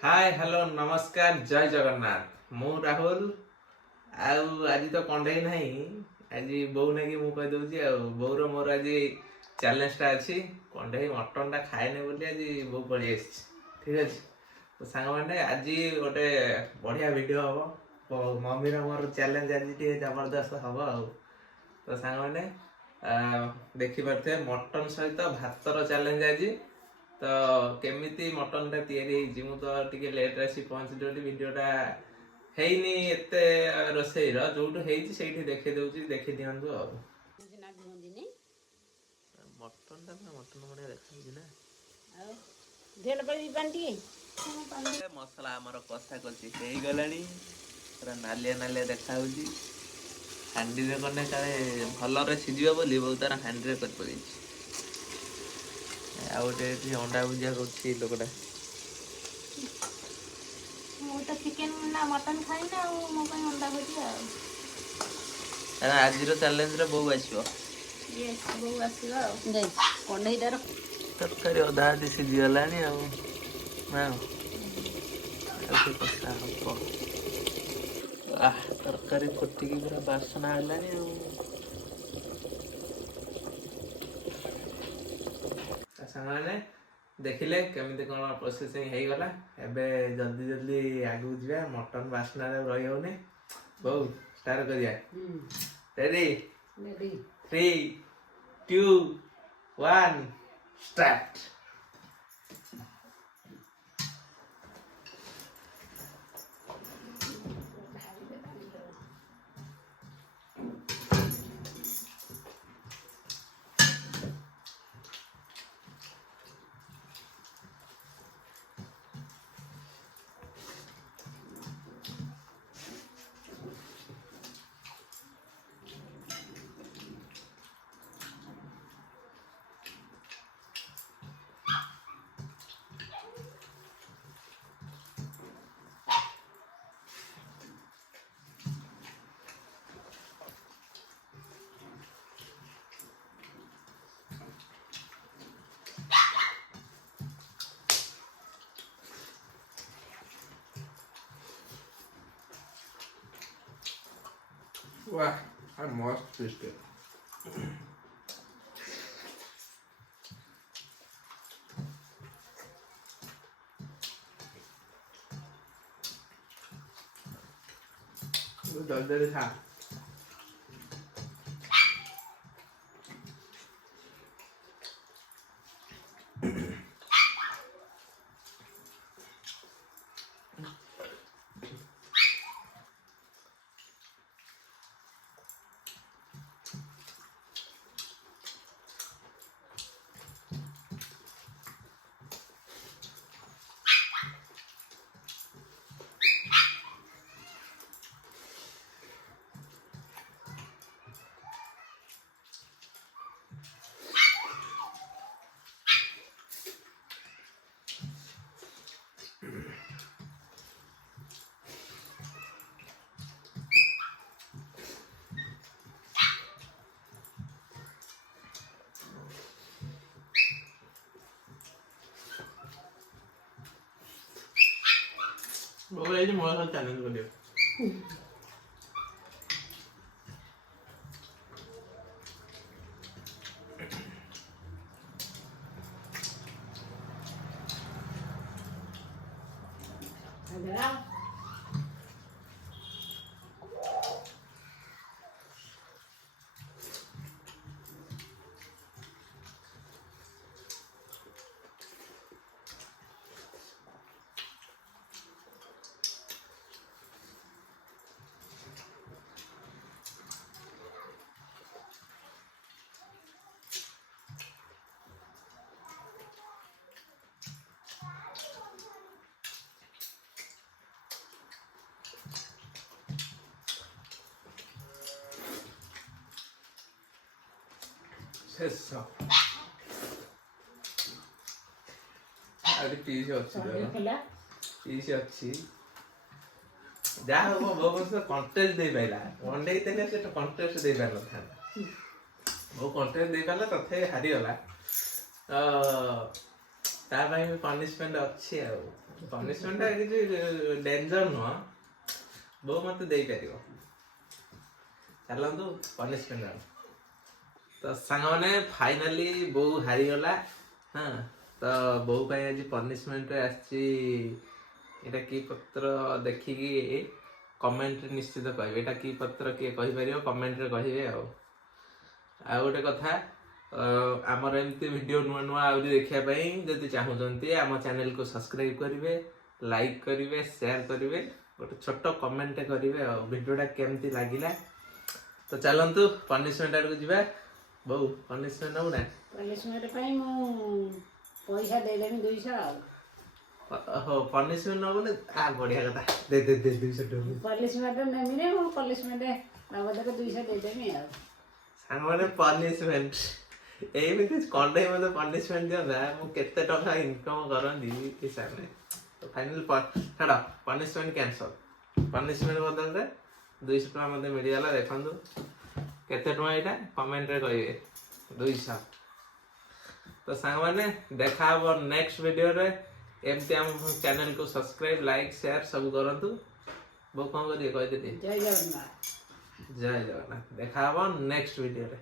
hi hello नमस्कार जय जगन्नाथ मु राहुल आज तो कंडे नहीं आज बो नहीं मु कह दूची बोर मोर आज चैलेंजटा अच्छी कंडे मटन टा खाएने बोली आज बो पलि ठीक अच्छे तो सांग मैंने आज गोटे बढ़िया वीडियो हम मम्मी मोर चैलेंज आज जबरदस्त हम तो सांग मैंने देखिपे मटन सहित भातर चैलेंज आज तो केमिति मटन टा तैयारी मु तो टिके लेट आसी पहुंचली बोली वीडियोटा हेनी एते रोसई जोटू हेची सेठी देखे दउची देखि दियंतु आ मटन टा मटन बढिया देखाउची ना आ ढेल पड़ी बांटी मसला हमर कसा कसी हेई गलानी पूरा नालिया नालिया देखाउची हांडी रे कने काले भल रे सिजिबो बोली बहुत तार हांडी रे कर पड़ीची आ गोटे अंडा भुजिया कर लोकटा मु तो चिकन ना मटन खाई ना मो ପାଇଁ अंडा भुजिया आज चैलेंज रे बहु आसीबो यस बहु आसीबो दे कंढईटार तरकारी अधा आधी सिझी गलानी ना कसा हम तरकारी फुटिकी पूरा बासना हेलानी सामने देखिले केमिति कोन प्रोसेसिंग हे गला एबे जल्दी जल्दी आगु जिबा मटन बासना रे रही होने बहुत स्टार्ट करिया रेडी रेडी 3 2 1 स्टार्ट वाह how must taste it जल्दी खा बोले जी मोर साथ चैलेंज कर दियो अगला शेष आरे पीस अछि पीस अछि जा हो बहुत कंटेस्ट दे पाइला वनडे तेने से कंटेस्ट दे पाइला था ବୋଉ କଣ୍ଟେଷ୍ଟ ଦେଇପାରିଲା ତଥାପି ହାରିଗଲା ତ ତା ପାଇଁ ବି ପନିଶମେଣ୍ଟ ଅଛି ଆଉ ପନିଶମେଣ୍ଟ କିଛି ଡେଞ୍ଜର ନୁହଁ ବୋଉ ମତେ ଦେଇପାରିବ ଚାଲନ୍ତୁ ପନିଶମେଣ୍ଟ ଆଉ ତ ସାଙ୍ଗମାନେ ଫାଇନାଲି ବୋଉ ହାରିଗଲା ହଁ ତ ବୋଉ ପାଇଁ ଆଜି ପନିଶମେଣ୍ଟରେ ଆସିଛି ଏଇଟା କି ପତ୍ର ଦେଖିକି କମେଣ୍ଟରେ ନିଶ୍ଚିତ କହିବେ ଏଇଟା କି ପତ୍ର କିଏ କହିପାରିବ କମେଣ୍ଟରେ କହିବେ ଆଉ ଗୋଟେ କଥା ଆମର ଏମିତି ଭିଡ଼ିଓ ନୂଆ ନୂଆ ଆହୁରି ଦେଖିବା ପାଇଁ ଯଦି ଚାହୁଁଛନ୍ତି ଆମ ଚ୍ୟାନେଲକୁ ସବସ୍କ୍ରାଇବ୍ କରିବେ ଲାଇକ୍ କରିବେ ସେୟାର କରିବେ ଗୋଟେ ଛୋଟ କମେଣ୍ଟ କରିବେ ଆଉ ଭିଡ଼ିଓଟା କେମିତି ଲାଗିଲା ତ ଚାଲନ୍ତୁ ପନିଶମେଣ୍ଟ ଆଡ଼କୁ ଯିବା ବୋଉ ପନିଶମେଣ୍ଟ ନେବୁ ନା ପନିଶମେଣ୍ଟ ପାଇଁ ମୁଁ ପଇସା ଦେଇଦେବି 200 ଆଉ ହଉ ପନିଶମେଣ୍ଟ ନେବୁ ନା ବଢ଼ିଆ କଥା ଦେ 200 ଟଙ୍କା ପନିଶମେଣ୍ଟ ନେବିନି ମୁଁ ପନିଶମେଣ୍ଟ ବାବଦରେ 200 ଦେଇଦେବି ଆଉ ସାଙ୍ଗମାନେ ପନିଶମେଣ୍ଟ ଏମିତି କଣ୍ଢେଇ ମତେ ପନିଶମେଣ୍ଟ ଦିଅନ୍ତା ମୁଁ କେତେ ଟଙ୍କା ଇନକମ୍ କରନ୍ତି ହିସାବ ନାହିଁ ତ ଫାଇନାଲି ଛାଡ଼ ପନିଶମେଣ୍ଟ କ୍ୟାନ୍ସଲ ପନିଶମେଣ୍ଟ ବଦଳରେ 200 ଟଙ୍କା ମତେ ମିଳିଗଲା ଦେଖନ୍ତୁ କେତେ ଟଙ୍କା ଏଇଟା କମେଣ୍ଟରେ କହିବେ 200 ତ ସାଙ୍ଗମାନେ ଦେଖା ହବ ନେକ୍ସଟ ଭିଡ଼ିଓରେ ଏମିତି ଆମ ଚ୍ୟାନେଲକୁ ସବସ୍କ୍ରାଇବ୍ ଲାଇକ୍ ସେୟାର ସବୁ କରନ୍ତୁ ବୋଉ କ'ଣ କରିବେ କହିଦେଲି ଜୟ ଜଗନ୍ନାଥ ଜୟ ଜଗନ୍ନାଥ ଦେଖା ହବ ନେକ୍ସଟ ଭିଡ଼ିଓରେ